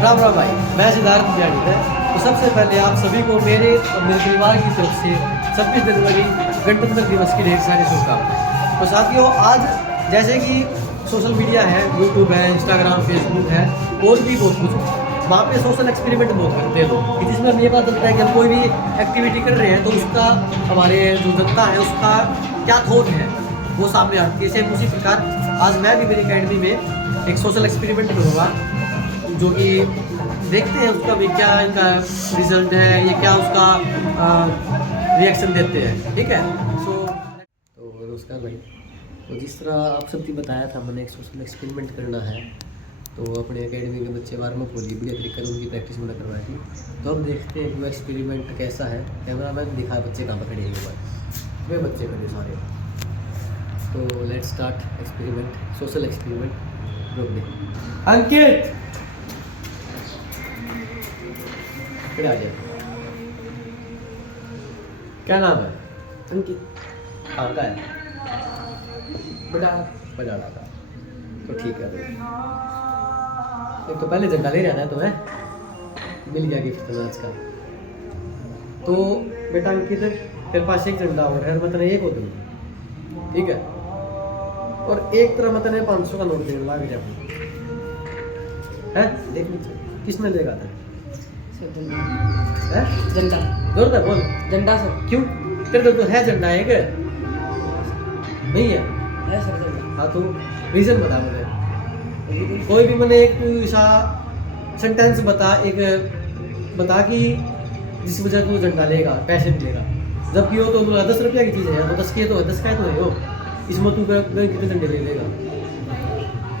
राम राम भाई, मैं सिद्धार्थ जानी है। तो सबसे पहले आप सभी को मेरे और मेरे परिवार की तरफ से 26 जनवरी गणतंत्र दिवस की ढेर सारी शुभकामनाएं। तो साथियों, आज जैसे कि सोशल मीडिया है, यूट्यूब है, इंस्टाग्राम, फेसबुक है और भी बहुत कुछ, वहाँ पे सोशल एक्सपेरिमेंट बहुत करते हैं लोग कि जिसमें हमें ये पता चलता है कि हम कोई भी एक्टिविटी कर रहे हैं तो उसका हमारे जो जनता है उसका क्या थॉट है वो सामने आती है। सेम उसी प्रकार आज मैं भी मेरी अकेडमी में एक सोशल एक्सपेरिमेंट करूँगा, जो कि देखते हैं उसका भी क्या इनका रिजल्ट है, ये क्या उसका रिएक्शन देते हैं। ठीक है। तो नमस्कार भाई। तो जिस तरह आप सबकी बताया था, मैंने एक सोशल एक्सपेरिमेंट करना है, तो अपने एकेडमी के बच्चे वार्म अप हो लिए, बढ़िया तरीके से उनकी प्रैक्टिस मैंने करवाई थी। तो हम देखते हैं कि वो एक्सपेरिमेंट कैसा है। कैमरा मैन दिखा बच्चे कहाँ पर खड़े हैं, वे बच्चे खड़े सारे। तो let's start experiment, social experiment. रोक दे अंकित, आ जाए। क्या नाम है? अंकित। कहाँ का है? बडाला का। तो ठीक है भाई। एक तो पहले झंडा ले रहा था तो है, मिल गया गिफ्ट आज का। तो बेटा अंकित, तेरे पास एक झंडा और है, मतलब एक हो तुम, ठीक है। और एक तरह मतलब 500 का नोट देने लग जाए है। देख लीजिए किसने लेगा था झंडा। जोरदार बोल। झंडा सर। क्यों? तेरे तो है झंडा एक, नहीं है? है सर झंडा। हाँ तो रीजन बता मुझे। कोई भी मैंने एक ऐसा सेंटेंस बता, एक बता कि जिस वजह से वो झंडा लेगा, पैसे मिलेगा। जबकि वो तो 10 रुपया की चीज़ है, तो 10 के तो है, 10 का तो है वो। इसमें तू कितने झंडे ले लेगा?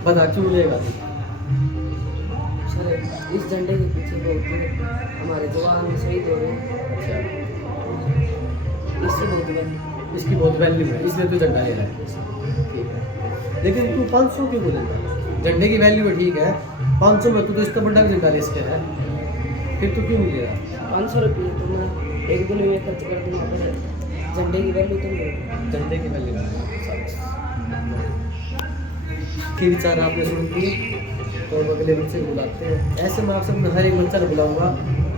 बता क्यों लेगा? सर इस झंडे के पीछे बहुत हमारे जवान शहीद हो रहे हैं। अच्छा, इससे बहुत वैल्यू, इसकी बहुत वैल्यू है, इसलिए तू झंडा ले रहा है। ठीक है, लेकिन तू 500 क्यों बोलेगा? झंडे की वैल्यू है, ठीक है। 500 में तू तो इसका बड़ा झंडा ले सकते है, फिर तू क्यों मिलेगा? 500 रुपये तो मैं एक दिन में खर्च कर दूँगा, पर झंडे की वैल्यू तो नहीं। झंडे की वैल्यू के विचार आपने सुन लिए, तो अगले बच्चे को बुलाते हैं। ऐसे मैं आप सब हर एक बच्चा को बुलाऊंगा।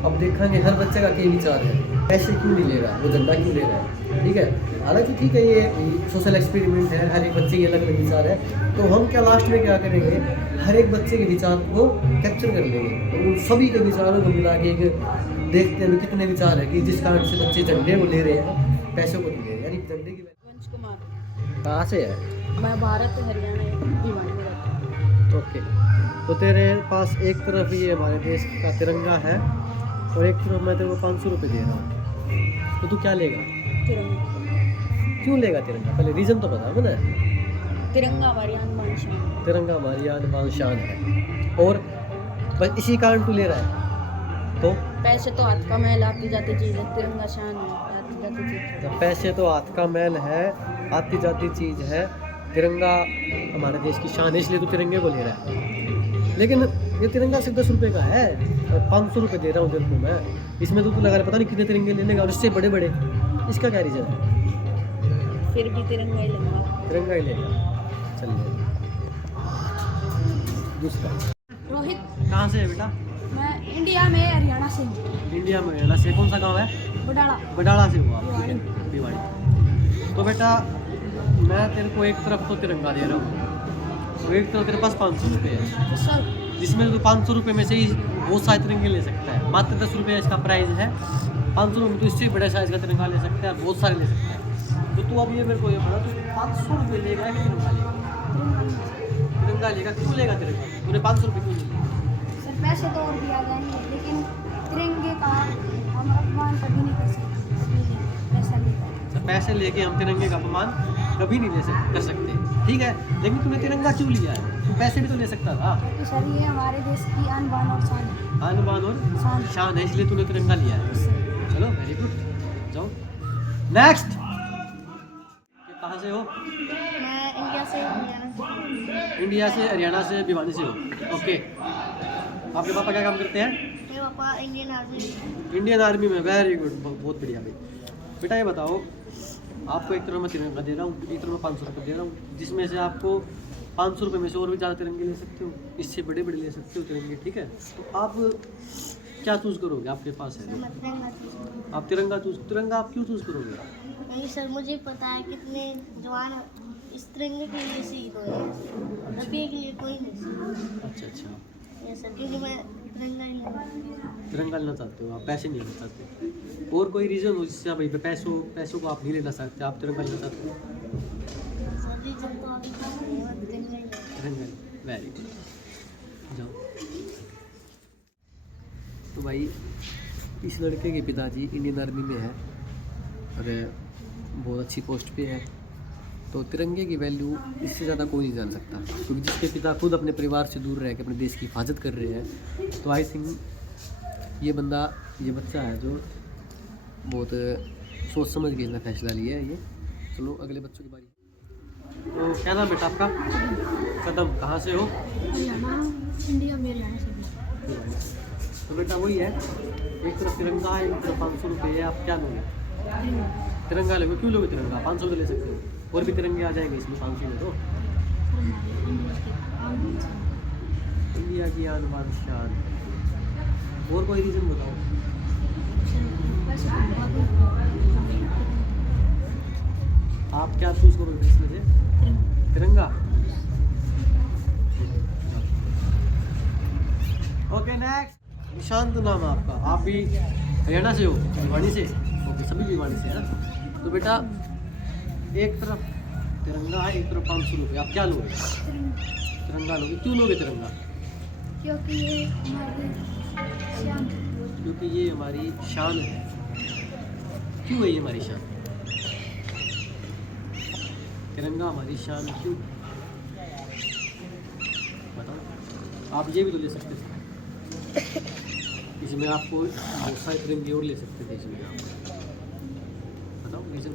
अब देखेंगे हर बच्चे का क्या विचार है, पैसे क्यों नहीं ले रहा, वो झंडा क्यों ले रहा है। ठीक है, हालांकि ठीक है, ये सोशल एक्सपेरिमेंट है, हर एक बच्चे के अलग अलग विचार है। तो हम क्या लास्ट में क्या करेंगे, हर एक बच्चे के विचार को कैप्चर कर लेंगे, तो उन सभी के विचारों को मिला के एक देखते हैं कितने विचार है कि जिस कारण से बच्चे झंडे को ले रहे हैं, पैसों को नहीं ले रहे। यानी झंडे की वंश कुमार। कहाँ से है? मैं भारत हरियाणा भिवानी में रहता हूँ। ओके, तो तेरे पास एक तरफ ये हमारे देश का तिरंगा है और एक तरफ मैं तेरे को 500 रुपये दे रहा हूँ, तो तू क्या लेगा? तिरंगा। क्यों लेगा तिरंगा? पहले रीज़न तो बता मुझे। तिरंगा हमारी आन बान शान है। तिरंगा हमारी आन बान शान है, और बस इसी कारण तू ले रहा है। तो पैसे तो हाथ का मैल आती जाती चीज़ है, तिरंगा शान है, आती जाती चीज़ है। जब पैसे तो हाथ का मैल है, आती जाती चीज़ है, तिरंगा हमारे देश की शान है, इसलिए तू तिरंगे को ले रहा है। लेकिन ये तिरंगा सिर्फ 10 रुपये का है और 500 रुपये दे रहा हूँ तेरे को मैं। इसमें तो तू लगा रहा पता नहीं कितने तिरंगे लेने का, और इससे बड़े बड़े। इसका क्या रीज़न है? फिर भी तिरंगा ही लूँगा। तिरंगा ही लेगा। चलिए दूसरा। रोहित। कहाँ से है बेटा? मैं इंडिया में हरियाणा से हूँ। इंडिया में हरियाणा से। कौन सा गांव है? बडाला। बडाला से हुआ। ठीक है, भिवाड़ी। तो बेटा मैं तेरे को एक तरफ तो तिरंगा दे रहा हूँ, तो एक तरफ तेरे पास 500 रुपये है, सर जिसमें तो 500 रुपये में से ही बहुत सारे तिरंगे ले सकता है। मात्र 10 रुपये इसका प्राइस है। 500 रुपये में तो इससे बड़े साइज़ का तिरंगा ले सकता है, बहुत सारे ले सकता है। तो तू अब ये मेरे को ये बता, तू 500 रुपये लेगा कि तिरंगा लेगा? तिरंगा लेगा। क्यों लेगा तिरंगा? तूने 500 रुपये क्यों लेगा? सर पैसे तो और भी आ जाएंगे, लेकिन तिरंगे का हम अपमान कभी नहीं कर सकते। पैसा लेकर पैसे लेके हम तिरंगे का अपमान कभी नहीं कर सकते। ठीक है, लेकिन तूने तिरंगा क्यों लिया है? तू पैसे भी तो ले सकता था। तो सर ये हमारे देश की आन बान और शान है। आन बान और शान है, इसलिए तूने तिरंगा लिया है। चलो वेरी गुड, जाओ नेक्स्ट। कहाँ से हो? मैं इंडिया से हरियाणा से। इंडिया से, हरियाणा से, भिवानी से हो। ओके, आपके पापा क्या काम करते हैं? मेरे पापा इंडियन आर्मी। इंडियन आर्मी में। वेरी गुड, बहुत बढ़िया भाई। बेटा ये बताओ, आपको एक तरफ मैं तिरंगा दे रहा हूँ, एक तरफ मैं 500 रुपये दे रहा हूँ, जिसमें से आपको 500 रुपये में से और भी ज़्यादा तिरंगे ले सकते हो, इससे बड़े बड़े ले सकते हो तिरंगे, ठीक है। तो आप क्या चूज़ करोगे, आपके पास है मैं तिरंगा चूज करूँगा। आप तिरंगा आप क्यों चूज़ करोगे? नहीं सर, मुझे पता है कितने जवान इस तिरंगे के लिए शहीद हुए हैं, रफी के लिए कोई नहीं शहीद। अच्छा अच्छा, ये सर, क्योंकि मैं तिरंगा ही नहीं। तिरंगा लेना चाहते हो आप, पैसे नहीं लेना चाहते, और कोई रीज़न हो जिससे आप पैसों को आप नहीं लेना चाहते, आप तिरंगा लेना चाहते हो? सर रीजन तो अभी तक नहीं है, मैं तिरंगा ही नहीं। तिरंगा, वेरी गुड, जाओ। तो भाई इस लड़के के पिताजी इंडियन आर्मी में है और बहुत अच्छी पोस्ट पे है, तो तिरंगे की वैल्यू इससे ज़्यादा कोई नहीं जान सकता, क्योंकि जिसके पिता खुद अपने परिवार से दूर रह के अपने देश की हिफाजत कर रहे हैं, तो आई थिंक ये बच्चा है जो बहुत सोच समझ के इसने फैसला लिया है ये। चलो अगले बच्चों की बारी। तो क्या नाम बेटा आपका? कदम, कहाँ से हो? हरियाणा, इंडिया में हरियाणा से भी। तो बेटा वही है, एक तरफ तिरंगा है, एक तरफ 500 रुपये है, आप क्या लोगे? तिरंगा लोगे। क्यों लोगे तिरंगा? 500 तो ले सकते हो, और भी तिरंगे आ जाएंगे इसमें 500 में। तो इंडिया की आन बान शान, और कोई रीज़न बताओ? आप क्या चूज़ करोगे इसमें से? तिरंगा। Okay next. निशांत नाम है आपका, आप भी हरियाणा से हो? भिवानी से? ओके, सभी भिवानी से हैं। तो बेटा एक तरफ तिरंगा है, एक तरफ 500 रुपये, आप क्या लोगे? तिरंगा लोगे। क्यों लोगे तिरंगा? क्योंकि ये हमारी शान है। क्योंकि ये हमारी शान है। क्यों है ये हमारी शान? तिरंगा हमारी शान क्यों? बताओ। आप ये भी तो ले सकते थे, इसमें आपको बहुत सारे तिरंगे और ले सकते थे इसमें आप। बताओ रीज़न।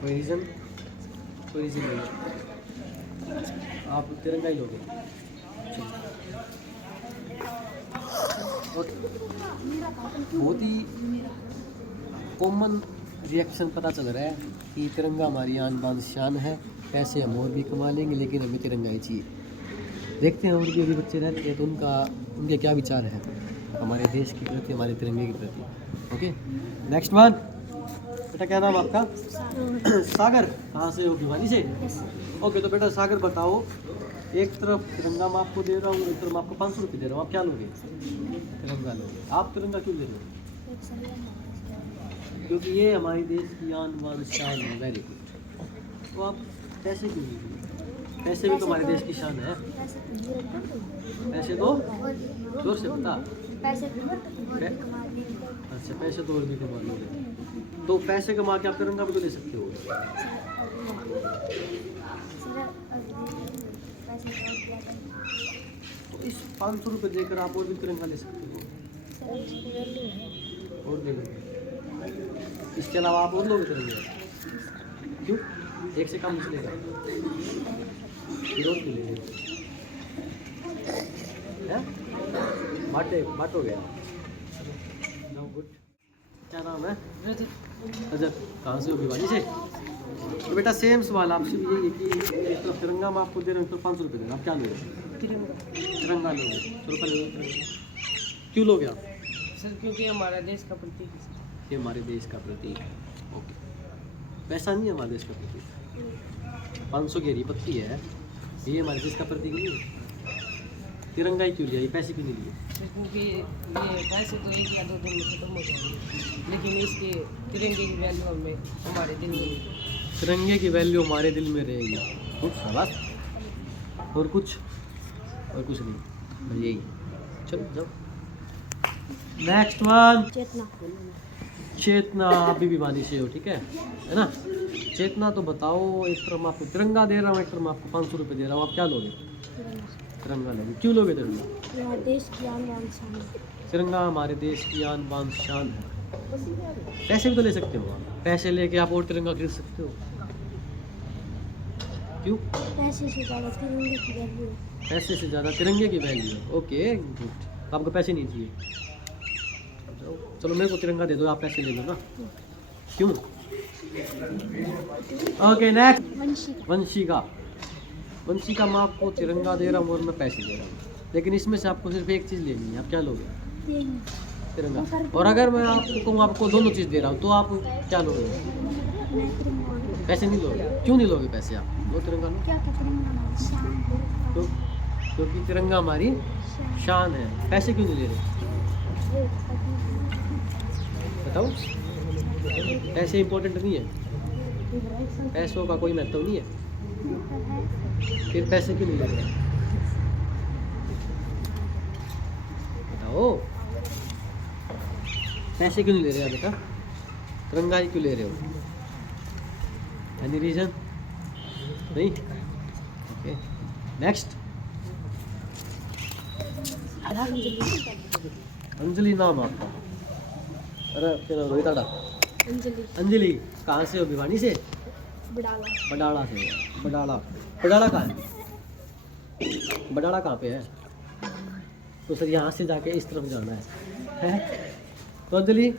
कोई रीज़न? कोई रीज़न नहीं, आप तिरंगा ही लोगे। और बहुत ही कॉमन रिएक्शन पता चल रहा है कि तिरंगा हमारी आन बान शान है, पैसे हम और भी कमा लेंगे, लेकिन हमें तिरंगा ही चाहिए। देखते हैं और भी अभी बच्चे रहते हैं तो उनके क्या विचार है हमारे देश के प्रति, हमारे तिरंगे के प्रति। Okay next one. बेटा क्या नाम आपका? सागर। कहाँ से हो? भिवानी से? ओके, तो बेटा सागर बताओ, एक तरफ तिरंगा मैं आपको दे रहा हूँ, एक तरफ मैं आपको 500 रुपये दे रहा हूँ, आप क्या लोगे? तिरंगा लोगे। आप तिरंगा क्यों ले रहे हो? क्योंकि ये हमारे देश की आन बान शान है। Very good. तो आप पैसे क्यों लीजिए? पैसे भी तो हमारे देश की शान है। पैसे तो जोर से बता। अच्छा, पैसे तो और भी कमा लोगे, तो पैसे कमा के आप तिरंगा भी तो ले सकते हो। तो इस 500 रुपये देकर आप और भी तिरंगा ले सकते हो, और ले लोगे। इसके अलावा आप और लोगे तिरंगे? क्यों? एक से कम निकलेगा, विरोध मिलेगा। बांटोगे। गुड। क्या नाम है? रजत। कहाँ से हो? भिवानी से? तो बेटा सेम सवाल आपसे भी यही है कि एक तरफ तिरंगा मैं आपको दे रहा हूँ, एक तरफ 500 रुपये दे रहा हूँ, आप क्या लोगे? तिरंगा लोगे। 100 रुपये लोगे। क्यों लोगे आप? सर क्योंकि हमारा देश का प्रतीक है। ये हमारे देश का प्रतीक है। ओके, पैसा नहीं है हमारे देश का प्रतीक। 500 की हरी पत्ती है, ये हमारे देश का प्रतीक नहीं है। तिरंगा ही क्यों लिया? ये पैसे क्यों नहीं लिए? क्योंकि ये पैसे तो 1 या 2 दिन में खत्म हो जाएंगे, लेकिन इसके तिरंगे की वैल्यू हमें हमारे दिल में, तिरंगे की वैल्यू हमारे दिल में रहेगी। कुछ बस, और कुछ नहीं, बस यही। चलो जाओ नेक्स्ट वन। चेतना। आप भी भिवानी से हो, ठीक है ना? चेतना, तो बताओ, एक तरफ मैं आपको तिरंगा दे रहा हूँ, एक तरफ मैं आपको 500 रुपये दे रहा हूँ, आप क्या लोगे? तिरंगा लोगे। क्यों लोगे तिरंगा? देश की आन बान शान है। तिरंगा हमारे देश की आन बान शान है। पैसे भी तो ले सकते हो आप, पैसे लेके आप और तिरंगा खरीद सकते हो। क्यों? पैसे से ज़्यादा तिरंगे की वैल्यू है। पैसे से ज़्यादा तिरंगे की वैल्यू है। Okay good. आपको पैसे नहीं चाहिए? चलो मेरे को तिरंगा दे दो, आप पैसे ले लो ना। क्यों? Okay next. वंशिका। वंशिका। वंशिका, मैं आपको तिरंगा दे रहा हूँ और मैं पैसे दे रहा हूँ, लेकिन इसमें से आपको सिर्फ एक चीज़ लेनी है। आप क्या लोगे? तिरंगा। और अगर मैं आपको दोनों चीज़ दे रहा हूँ तो आप क्या लोगे? मैं तिरंगा। पैसे नहीं लोगे? क्यों नहीं लोगे पैसे? आप लो तिरंगा लो। क्या तिरंगा हमारी शान है। तो क्योंकि तिरंगा हमारी शान है। पैसे क्यों नहीं ले रहे? बताओ। पैसे इंपॉर्टेंट नहीं है? पैसों का कोई महत्व नहीं है? फिर पैसे क्यों नहीं ले रहे? बताओ। पैसे क्यों नहीं ले रहे हो बेटा? तिरंगा ही क्यों ले रहे हो? Any reason? नहीं? Okay next. अंजलि नाम आपका? अरे क्या नाम? रोहित आड़ा। अंजलि। अंजलि कहाँ से हो? भिवानी से? बड़ाला। बडाला से। बडाला। बडाला कहाँ है? बडाला कहाँ पे है? तो सर यहाँ से जाके इस तरफ जाना है? तो अंजलि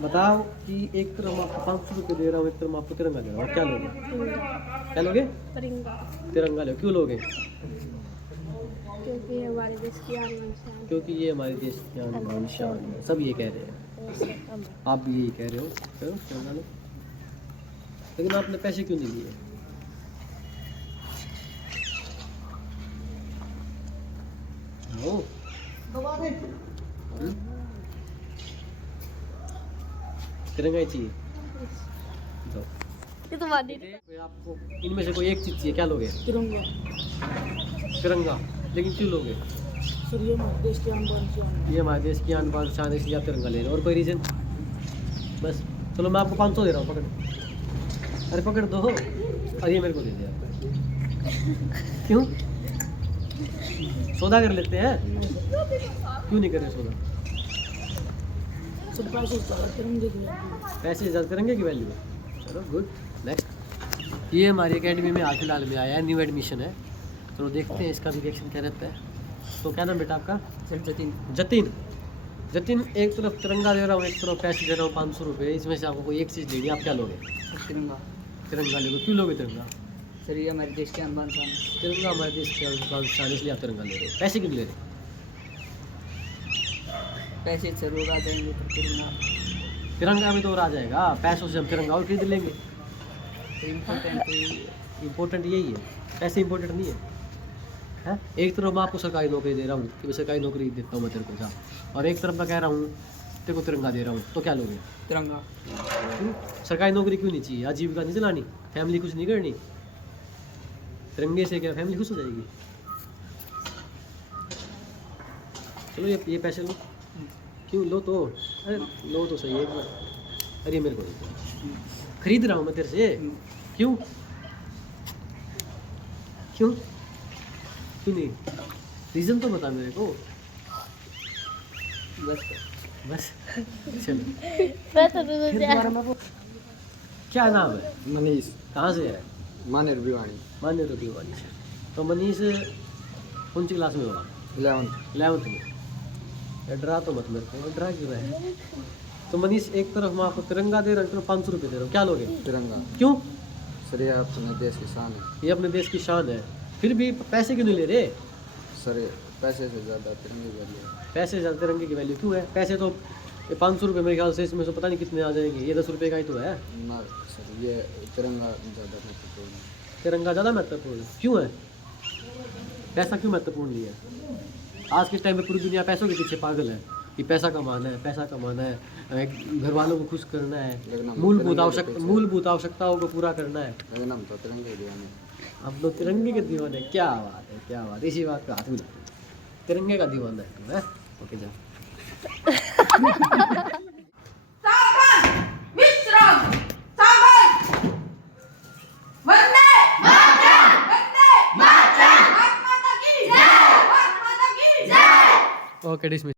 बताओ कि एक तरफ मैं आपको 500 रुपये दे रहा हूँ, एक तरफ मैं आपको तिरंगा दे रहा हूँ, क्या लोगे? क्या लोगे? तिरंगा। तिरंगा लो। क्यों लोगे? क्योंकि हमारे देश की आन बान शान। क्योंकि ये हमारे देश की आन बान शान है। सब ये कह रहे हैं, आप भी यही कह रहे हो। चलो तिरंगा लो। लेकिन आपने पैसे क्यों नहीं लिए? ओ तिरंगा ही चाहिए। दो। फिर आपको इनमें से कोई एक चीज चाहिए, क्या लोगे? तिरंगा। तिरंगा। लेकिन क्यों लोगे? सर ये हमारे देश की आन बान शान है। ये हमारे देश की आन बान शान है, इसलिए आप तिरंगा ले रहे हो। और कोई रीजन? बस चलो मैं आपको 500 दे रहा हूँ, पकड़। अरे पकड़ दो। और ये मेरे को दे दिया। क्यों? सौदा कर लेते हैं? क्यों नहीं कर रहे सौदा? सर पैसे तिरंगे की पैसे ज़्यादा तिरंगे की वैल्यू है। चलो गुड नेक्स्ट। ये हमारी एकेडमी में हाल फिलहाल में आया है, न्यू एडमिशन है। चलो देखते हैं इसका भी रिएक्शन क्या रहता है। तो क्या नाम बेटा आपका? सर जतिन। जतिन। जतिन, एक तरफ तिरंगा दे रहा हूँ, एक तरफ पैसे दे रहा हूँ 500 रुपये। इसमें से आपको कोई एक चीज़ लेनी है, आप क्या लोगे? तिरंगा। तिरंगा लोगे। क्यों लोगे तिरंगा? सर ये हमारे देश की आन बान शान है। तिरंगा हमारे देश की शान, इसलिए आप तिरंगा ले रहे हो। पैसे क्यों ले रहे हो? पैसे जरूर आ जाएंगे तो तिरंगा तिरंगा भी तो और आ जाएगा। पैसों से हम तिरंगा और खरीद लेंगे। इम्पोर्टेंट यही है, पैसे इम्पोर्टेंट नहीं है। हैं? एक तरफ मैं आपको सरकारी नौकरी दे रहा हूँ कि मैं सरकारी नौकरी देता हूँ मैं तेरे को जा, और एक तरफ मैं कह रहा हूँ तेरे को तिरंगा दे रहा हूँ, तो क्या लोगे? तिरंगा। क्यों? सरकारी नौकरी क्यों नहीं चाहिए? आजीविका नहीं चलानी? फैमिली कुछ नहीं करनी? तिरंगे से क्या फैमिली खुश हो जाएगी? चलो ये पैसे लो। क्यों? लो तो। अरे लो तो सही एक बार। अरे मेरे को दे दो। खरीद रहा हूँ मैं तेरे से। क्यों? क्यों? क्यों नहीं? रीज़न तो बता मेरे को। बस बस चलो। तो क्या नाम है? मनीष। कहाँ से है? मानेर भिवानी। मान्य भिवानी से। तो मनीष कौन सी क्लास में होगा? 11th में। डरा तो मत मेरे को, डरा क्यों रहा है? तो मनीष एक तरफ मैं आपको तिरंगा दे रहा हूँ, 500 रुपये दे रहा हूँ, क्या लोगे? तिरंगा। क्यों? सर ये अपने देश की शान है। ये अपने देश की शान है। फिर भी पैसे क्यों नहीं ले रहे? सर ये पैसे से ज़्यादा तिरंगे की वैल्यू है। पैसे ज़्यादा तिरंगे की वैल्यू क्यों है? पैसे तो 500 रुपये मेरे ख्याल से, इसमें से पता नहीं कितने आ जाएंगे। ये 10 रुपये का ही तो है। ना सर ये तिरंगा ज़्यादा महत्वपूर्ण है। तिरंगा ज़्यादा महत्वपूर्ण है। क्यों है? पैसा क्यों महत्वपूर्ण नहीं है? आज के टाइम में पूरी दुनिया पैसों के पीछे पागल है कि पैसा कमाना है, पैसा कमाना है, घर वालों को खुश करना है, मूलभूत आवश्यकताओं को पूरा करना है। लेकिन हम तो तिरंगे दीवाने। अब तो तिरंगे के दीवाने। क्या बात है, क्या बात है। इसी बात का हाथ मिला, तिरंगे का दीवाना है। ओके जा। Okay dismiss.